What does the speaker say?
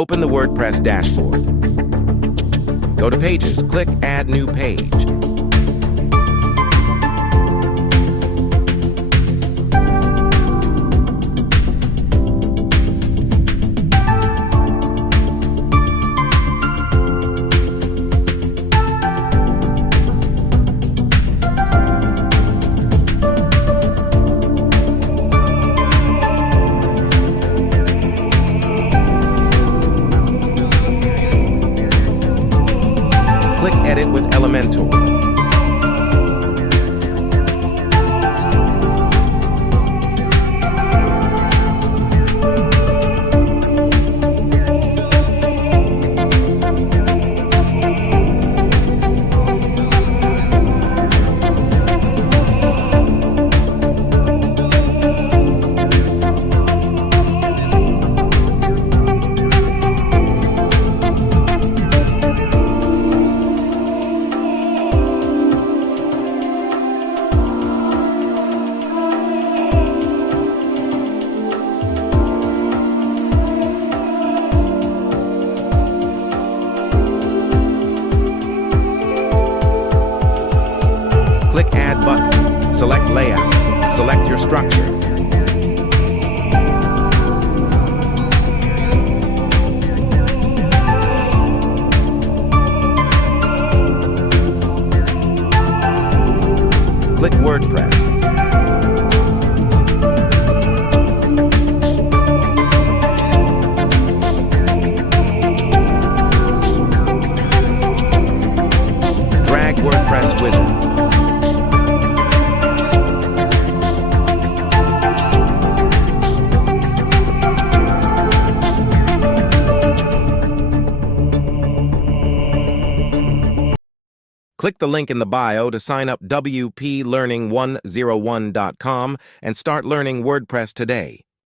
Open the WordPress dashboard. Go to Pages, click Add New Page. Click Edit with Elementor. Click Add button. Select Layout. Select your structure. Click WordPress. Drag WordPress wizard. Click the link in the bio to sign up wplearning101.com and start learning WordPress today.